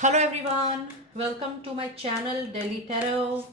Hello everyone, welcome to my channel Delhi Tarot,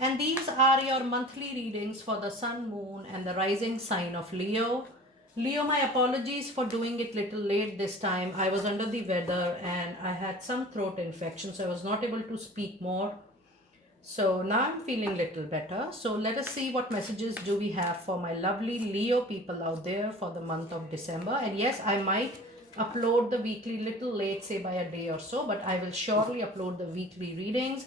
and these are your monthly readings for the sun, moon and the rising sign of Leo. Leo, my apologies for doing it little late this time. I was under the weather and I had some throat infection, so I was not able to speak more. So now I'm feeling little better. So let us see what messages do we have for my lovely Leo people out there for the month of December. And yes, I might upload the weekly little late, say by a day or so, but I will surely upload the weekly readings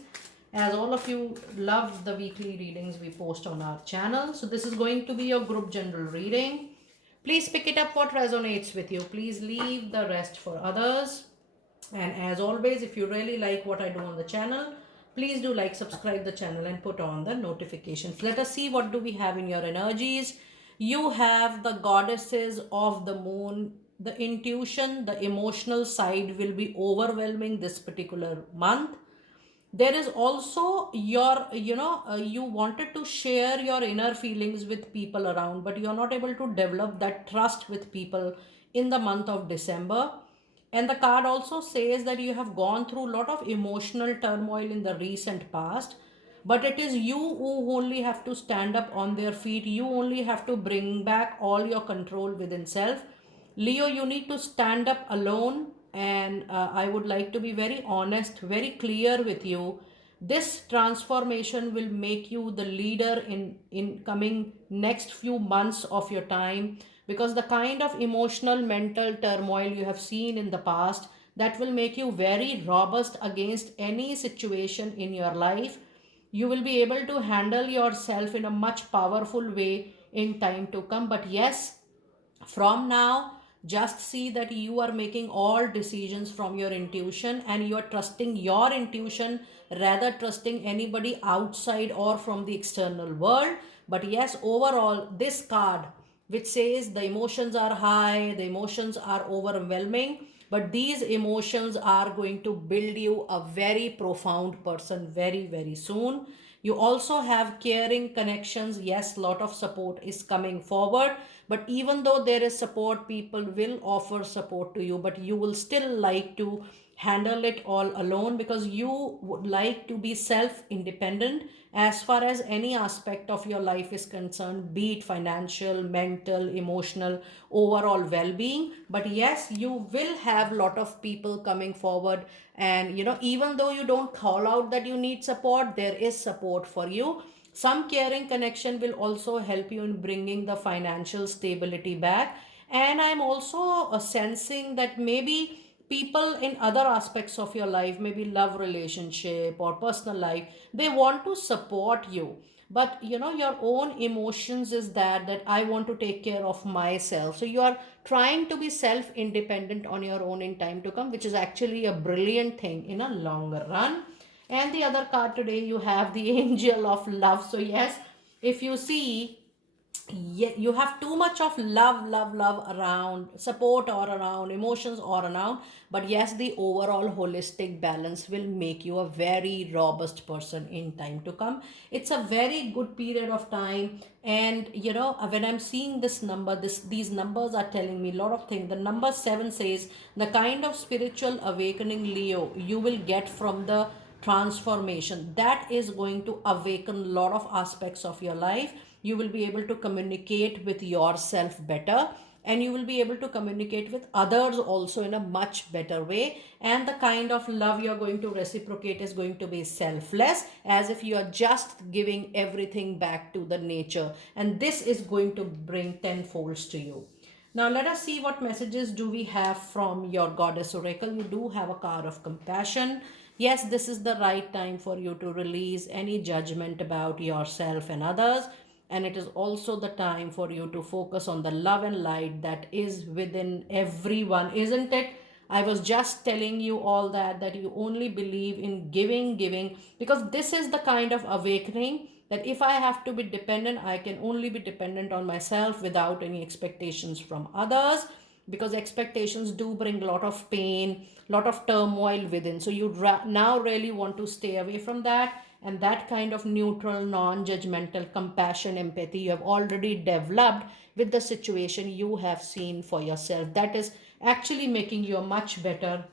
as all of you love the weekly readings we post on our channel. So this is going to be your group general reading. Please pick it up what resonates with you. Please leave the rest for others. And as always, if you really like what I do on the channel, please do like, subscribe the channel and put on the notifications. Let us see what do we have in your energies. You have the goddesses of the moon. The intuition, the emotional side will be overwhelming this particular month. There is also your, you wanted to share your inner feelings with people around, but you're not able to develop that trust with people in the month of December. And the card also says that you have gone through a lot of emotional turmoil in the recent past, but it is you who only have to stand up on their feet. You only have to bring back all your control within self. Leo, you need to stand up alone, and I would like to be very honest, very clear with you. This transformation will make you the leader in coming next few months of your time, because the kind of emotional mental turmoil you have seen in the past, that will make you very robust against any situation in your life. You will be able to handle yourself in a much powerful way in time to come. But yes, from now, just see that you are making all decisions from your intuition, and you are trusting your intuition rather trusting anybody outside or from the external world. But yes, overall, this card which says the emotions are high, the emotions are overwhelming, but these emotions are going to build you a very profound person very, very soon. You also have caring connections. Yes, lot of support is coming forward, but even though there is support, people will offer support to you, but you will still like to handle it all alone, because you would like to be self independent as far as any aspect of your life is concerned, be it financial, mental, emotional, overall well-being. But yes, you will have a lot of people coming forward, and even though you don't call out that you need support, there is support for you. Some caring connection will also help you in bringing the financial stability back. And I'm also sensing that maybe people in other aspects of your life, maybe love relationship or personal life, they want to support you. But your own emotions is that I want to take care of myself. So you are trying to be self independent on your own in time to come, which is actually a brilliant thing in a longer run. And the other card today, you have the angel of love. So yes, if you see, you have too much of love around, support or around, emotions or around, but yes, the overall holistic balance will make you a very robust person in time to come. It's a very good period of time. And when I'm seeing this number, these numbers are telling me a lot of things. The number 7 says the kind of spiritual awakening, Leo, you will get from the transformation that is going to awaken a lot of aspects of your life. You will be able to communicate with yourself better, and you will be able to communicate with others also in a much better way. And the kind of love you're going to reciprocate is going to be selfless, as if you are just giving everything back to the nature, and this is going to bring tenfolds to you. Now let us see what messages do we have from your goddess oracle. You do have a card of compassion. Yes, this is the right time for you to release any judgment about yourself and others. And it is also the time for you to focus on the love and light that is within everyone, isn't it? I was just telling you all that you only believe in giving, because this is the kind of awakening that if I have to be dependent, I can only be dependent on myself without any expectations from others, because expectations do bring a lot of pain, lot of turmoil within. So you now really want to stay away from that. And that kind of neutral, non-judgmental compassion, empathy you have already developed with the situation you have seen for yourself, that is actually making you a much better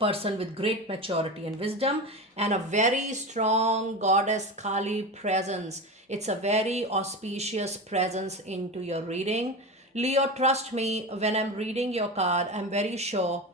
person with great maturity and wisdom, and a very strong goddess Kali presence. It's a very auspicious presence into your reading. Leo, trust me, when I'm reading your card, I'm very sure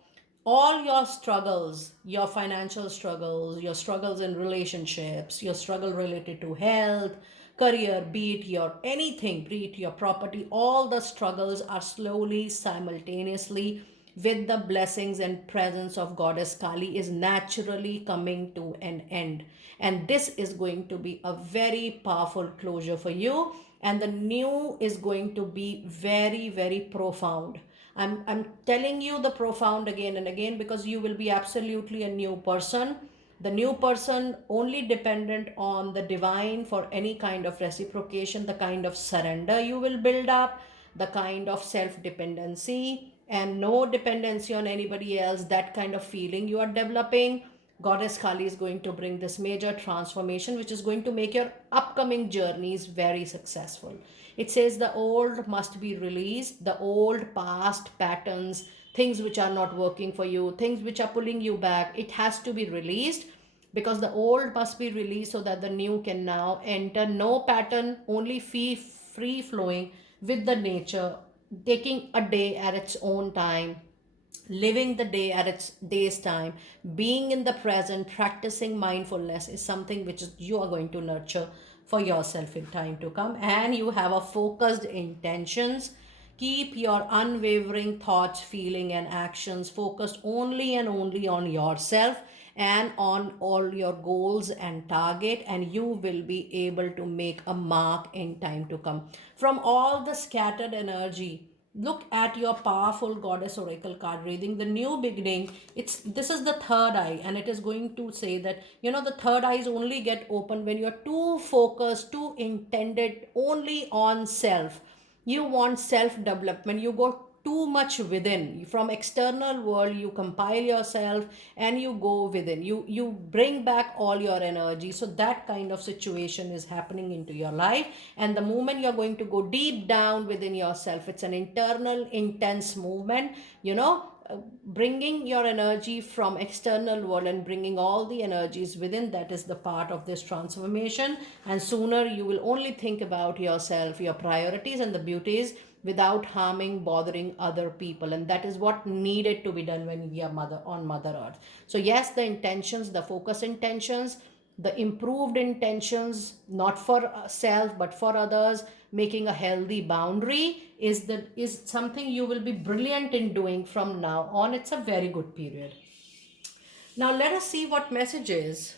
all your struggles, your financial struggles, your struggles in relationships, your struggle related to health, career, be it your anything, be it your property, all the struggles are slowly, simultaneously, with the blessings and presence of Goddess Kali, is naturally coming to an end. And this is going to be a very powerful closure for you. And the new is going to be very, very profound. I'm telling you the profound again and again because you will be absolutely a new person. The new person only dependent on the divine for any kind of reciprocation, the kind of surrender you will build up, the kind of self dependency and no dependency on anybody else, that kind of feeling you are developing. Goddess Kali is going to bring this major transformation, which is going to make your upcoming journeys very successful. It says the old must be released, the old past patterns, things which are not working for you, things which are pulling you back, it has to be released because the old must be released so that the new can now enter. No pattern, only free flowing with the nature, taking a day at its own time, living the day at its day's time, being in the present, practicing mindfulness is something which you are going to nurture for yourself in time to come. And you have a focused intentions. Keep your unwavering thoughts, feeling, and actions focused only and only on yourself and on all your goals and target, and you will be able to make a mark in time to come. From all the scattered energy, look at your powerful goddess oracle card reading, the new beginning. It's this is the third eye, and it is going to say that the third eyes only get open when you're too focused, too intended only on self. You want self development, you go too much within. From external world you compile yourself and you go within, you bring back all your energy. So that kind of situation is happening into your life, and the moment you're going to go deep down within yourself, it's an internal intense movement, bringing your energy from external world and bringing all the energies within. That is the part of this transformation, and sooner you will only think about yourself, your priorities and the beauties, without harming, bothering other people. And that is what needed to be done when we are mother earth. So yes, the intentions, the focus intentions, the improved intentions, not for self but for others, making a healthy boundary is something you will be brilliant in doing from now on. It's a very good period. Now let us see what messages.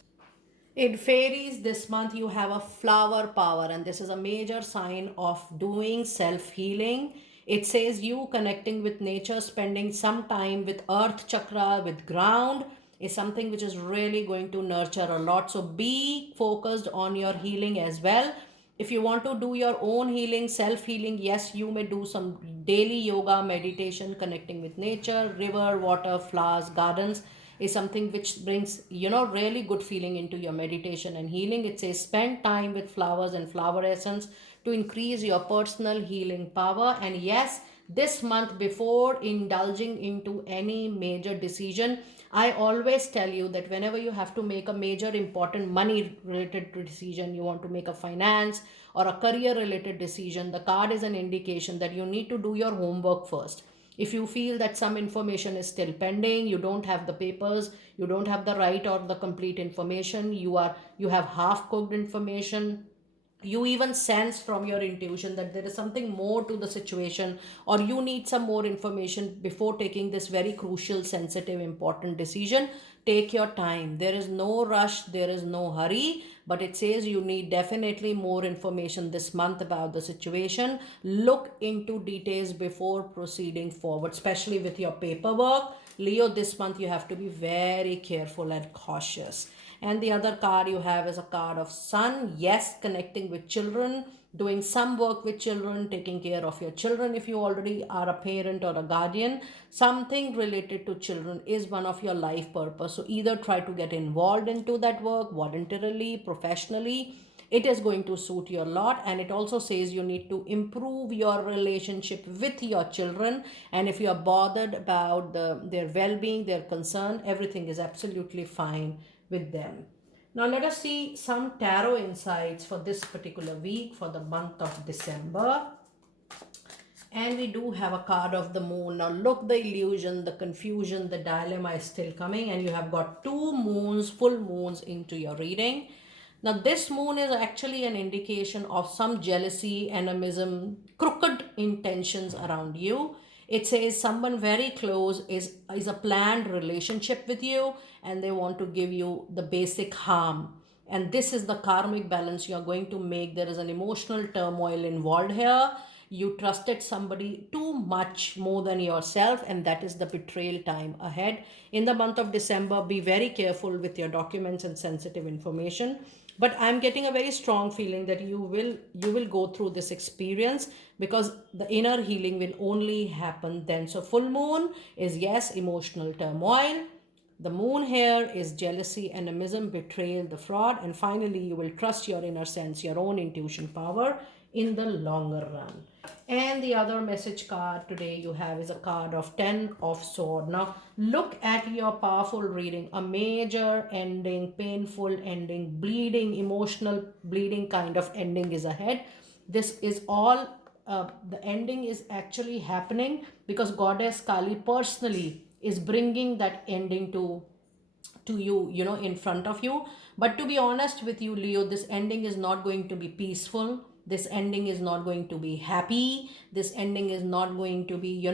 In fairies this month you have a flower power, and this is a major sign of doing self healing. It says you connecting with nature, spending some time with earth chakra, with ground, is something which is really going to nurture a lot. So be focused on your healing as well. If you want to do your own healing, self healing, yes, you may do some daily yoga, meditation, connecting with nature, river, water, flowers, gardens is something which brings really good feeling into your meditation and healing. It says spend time with flowers and flower essence to increase your personal healing power. And yes, this month, before indulging into any major decision, I always tell you that whenever you have to make a major important money related decision, you want to make a finance or a career related decision, the card is an indication that you need to do your homework first. If you feel that some information is still pending, you don't have the papers, you don't have the right or the complete information, you have half cooked information, you even sense from your intuition that there is something more to the situation, or you need some more information before taking this very crucial, sensitive, important decision, take your time. There is no rush, there is no hurry, but it says you need definitely more information this month about the situation. Look into details before proceeding forward, especially with your paperwork. Leo, this month you have to be very careful and cautious. And the other card you have is a card of sun. Yes, connecting with children, doing some work with children, taking care of your children. If you already are a parent or a guardian, something related to children is one of your life purpose. So either try to get involved into that work voluntarily, professionally, It is going to suit your lot, and it also says you need to improve your relationship with your children. And if you are bothered about their well-being, their concern, everything is absolutely fine with them. Now let us see some tarot insights for this particular week for the month of December. And we do have a card of the moon. Now look, the illusion, the confusion, the dilemma is still coming, and you have got two moons, full moons into your reading. Now this moon is actually an indication of some jealousy, animism, crooked intentions around you. It says someone very close is a planned relationship with you, and they want to give you the basic harm. And this is the karmic balance you are going to make. There is an emotional turmoil involved here. You trusted somebody too much, more than yourself, and that is the betrayal time ahead. In the month of December, be very careful with your documents and sensitive information. But I'm getting a very strong feeling that you will go through this experience, because the inner healing will only happen then. So full moon is, yes, emotional turmoil. The moon here is jealousy, animism, betrayal, the fraud, and finally you will trust your inner sense, your own intuition power in the longer run. And the other message card today you have is a card of 10 of sword. Now look at your powerful reading. A major ending, painful ending, bleeding, emotional bleeding kind of ending is ahead. This is all the ending is actually happening because Goddess Kali personally is bringing that ending to you, in front of you. But to be honest with you, Leo, this ending is not going to be peaceful. This ending is not going to be happy. This ending is not going to be,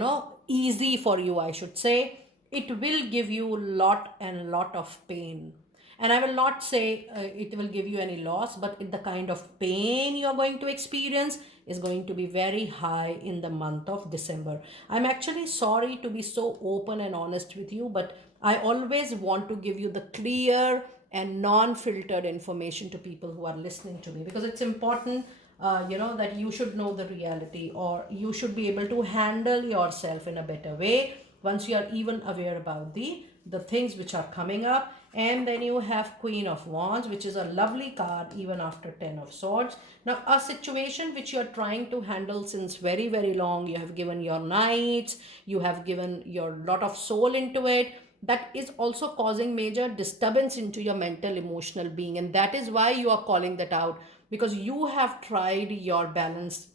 easy for you, I should say. It will give you lot and lot of pain. And I will not say it will give you any loss, but the kind of pain you're going to experience is going to be very high in the month of December. I'm actually sorry to be so open and honest with you, but I always want to give you the clear and non-filtered information to people who are listening to me, because it's important that you should know the reality, or you should be able to handle yourself in a better way once you are even aware about the things which are coming up. And then you have Queen of Wands, which is a lovely card even after 10 of Swords. Now a situation which you are trying to handle since very, very long, you have given your nights, you have given your lot of soul into it, that is also causing major disturbance into your mental emotional being, and that is why you are calling that out, because you have tried your balance,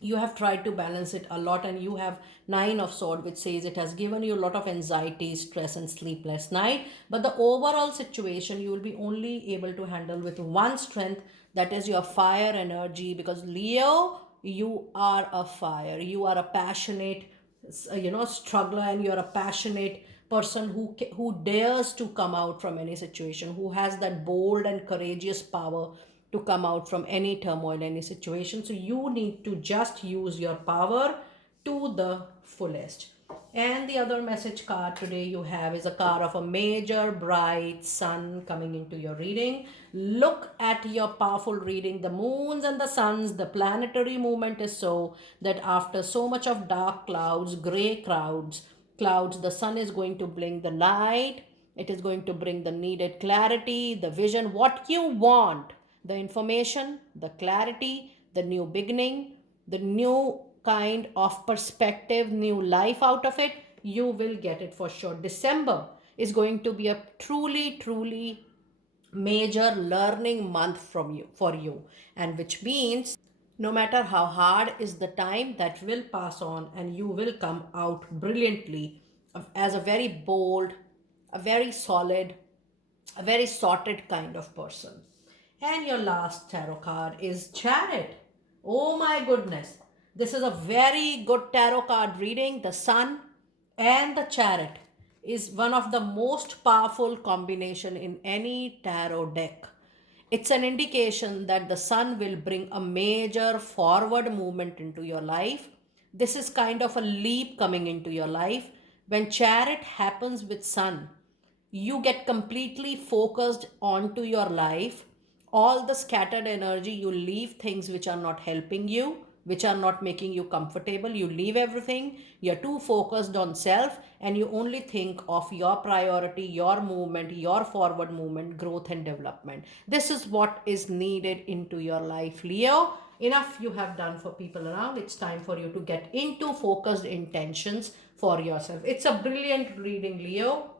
you have tried to balance it a lot, and you have 9 of sword, which says it has given you a lot of anxiety, stress, and sleepless night. But the overall situation you will be only able to handle with one strength, that is your fire energy, because Leo, you are a fire, you are a passionate struggler, and you're a passionate person who dares to come out from any situation, who has that bold and courageous power to come out from any turmoil, any situation. So you need to just use your power to the fullest. And the other message card today you have is a card of a major bright sun coming into your reading. Look at your powerful reading. The moons and the suns, the planetary movement is so that after so much of dark clouds, gray clouds, the sun is going to bring the light. It is going to bring the needed clarity, the vision, what you want, the information, the clarity, the new beginning, the new kind of perspective, new life out of it. You will get it for sure. December is going to be a truly, truly major learning month for you, and which means no matter how hard is the time, that will pass on, and you will come out brilliantly as a very bold, a very solid, a very sorted kind of person. And your last tarot card is Chariot. Oh my goodness. This is a very good tarot card reading. The Sun and the Chariot is one of the most powerful combination in any tarot deck. It's an indication that the sun will bring a major forward movement into your life. This is kind of a leap coming into your life. When Chariot happens with sun, you get completely focused onto your life. All the scattered energy, you leave things which are not helping you which are not making you comfortable. You leave everything, you're too focused on self, and you only think of your priority, your movement, your forward movement, growth, and development. This is what is needed into your life, Leo. Enough you have done for people around. It's time for you to get into focused intentions for yourself. It's a brilliant reading, Leo.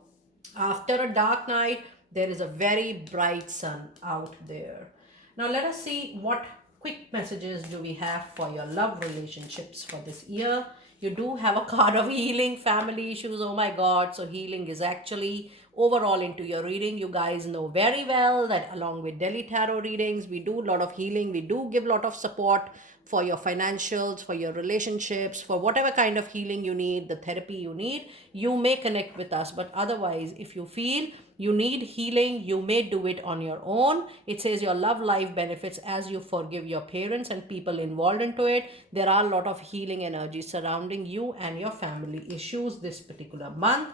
After a dark night, there is a very bright sun out there. Now, let us see what quick messages do we have for your love relationships for this year. You do have a card of healing, family issues. Oh my God. So, healing is actually overall into your reading. You guys know very well that along with Delhi Tarot readings, we do a lot of healing. We do give a lot of support for your financials, for your relationships, for whatever kind of healing you need, the therapy you need, you may connect with us. But otherwise, if you feel you need healing, you may do it on your own. It says your love life benefits as you forgive your parents and people involved into it. There are a lot of healing energy surrounding you and your family issues this particular month.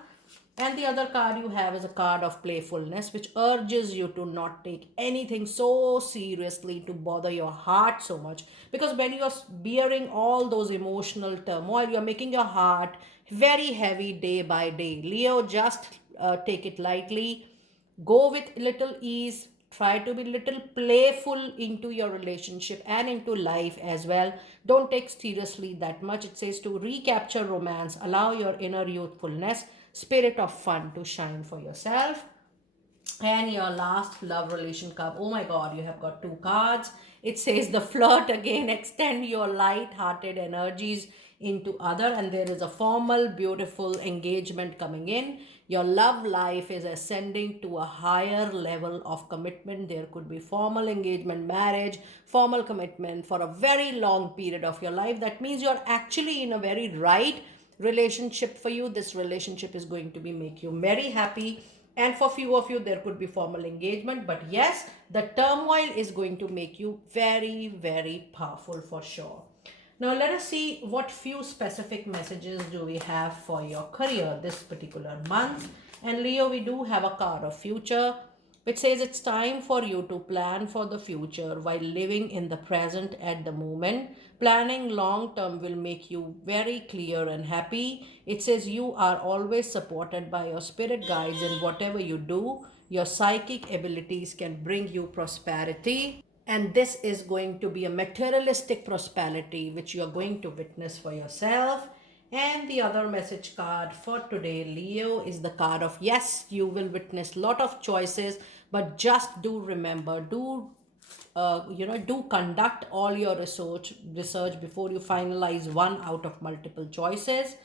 And the other card you have is a card of playfulness, which urges you to not take anything so seriously to bother your heart so much. Because when you're bearing all those emotional turmoil, you're making your heart very heavy day by day. Leo, just take it lightly. Go with little ease. Try to be little playful into your relationship and into life as well. Don't take seriously that much. It says to recapture romance, allow your inner youthfulness, spirit of fun to shine for yourself. And your last love relation card. Oh my God, you have got two cards. It says the flirt again, extend your light-hearted energies into other, and there is a formal, beautiful engagement coming in. Your love life is ascending to a higher level of commitment. There could be formal engagement, marriage, formal commitment for a very long period of your life. That means you're actually in a very right relationship for you. This relationship is going to be make you very happy, and for few of you there could be formal engagement. But yes, the turmoil is going to make you very, very powerful for sure. Now let us see what few specific messages do we have for your career this particular month. And Leo, we do have a card of future, which says it's time for you to plan for the future while living in the present at the moment. Planning long term will make you very clear and happy. It says you are always supported by your spirit guides in whatever you do. Your psychic abilities can bring you prosperity. And this is going to be a materialistic prosperity which you are going to witness for yourself. And the other message card for today, Leo, is the card of yes, you will witness lot of choices, but just do remember, do conduct all your research before you finalize one out of multiple choices.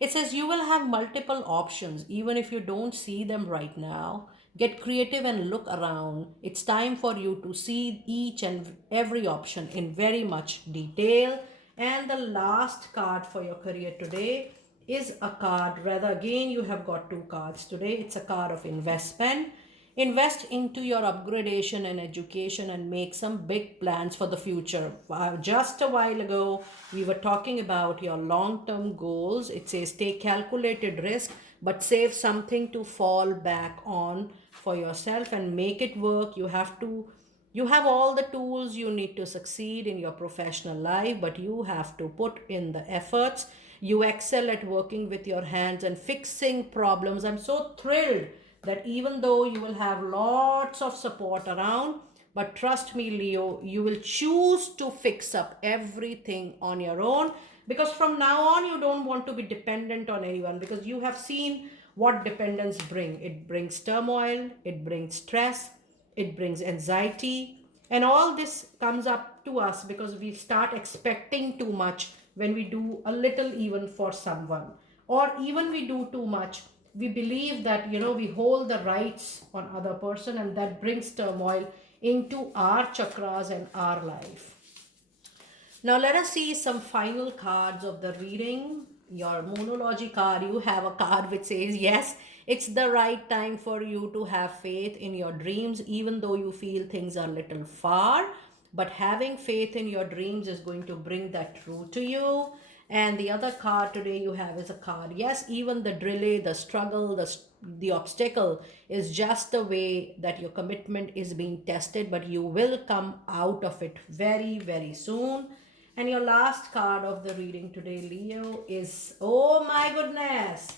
It says you will have multiple options even if you don't see them right now. Get creative and look around. It's time for you to see each and every option in very much detail. And the last card for your career today is a card, rather, again, you have got two cards today. It's a card of investment. Invest into your upgradation and education and make some big plans for the future. Just a while ago, we were talking about your long term goals. It says take calculated risk, but save something to fall back on for yourself and make it work. You have all the tools you need to succeed in your professional life, but you have to put in the efforts. You excel at working with your hands and fixing problems. I'm so thrilled that even though you will have lots of support around, but trust me, Leo, you will choose to fix up everything on your own, because from now on you don't want to be dependent on anyone, because you have seen what dependence bring. It brings turmoil, it brings stress, it brings anxiety, and all this comes up to us because we start expecting too much when we do a little even for someone, or even we do too much, we believe that we hold the rights on other person, and that brings turmoil into our chakras and our life. Now let us see some final cards of the reading. Your Moonology card, you have a card which says yes, it's the right time for you to have faith in your dreams, even though you feel things are a little far. But having faith in your dreams is going to bring that true to you. And the other card today you have is a card, yes, even the delay, the struggle, the obstacle is just the way that your commitment is being tested, but you will come out of it very, very soon. And your last card of the reading today, Leo, is, oh my goodness,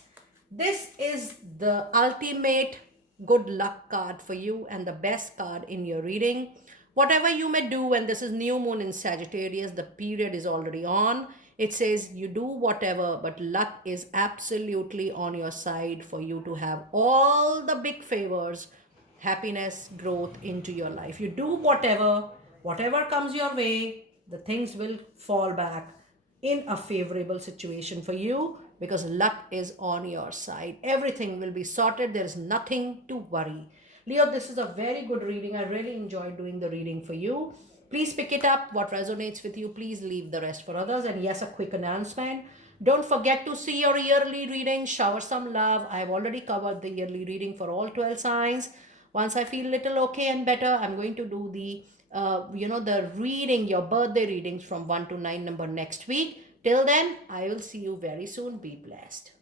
this is the ultimate good luck card for you and the best card in your reading. Whatever you may do, and this is new moon in Sagittarius, the period is already on. It says you do whatever, but luck is absolutely on your side for you to have all the big favors, happiness, growth into your life. You do whatever comes your way, the things will fall back in a favorable situation for you because luck is on your side. Everything will be sorted. There is nothing to worry. Leo, this is a very good reading. I really enjoyed doing the reading for you. Please pick it up. What resonates with you, please leave the rest for others. And yes, a quick announcement. Don't forget to see your yearly reading. Shower some love. I've already covered the yearly reading for all 12 signs. Once I feel little okay and better, I'm going to do the the reading, your birthday readings from 1 to 9 number next week. Till then, I will see you very soon. Be blessed.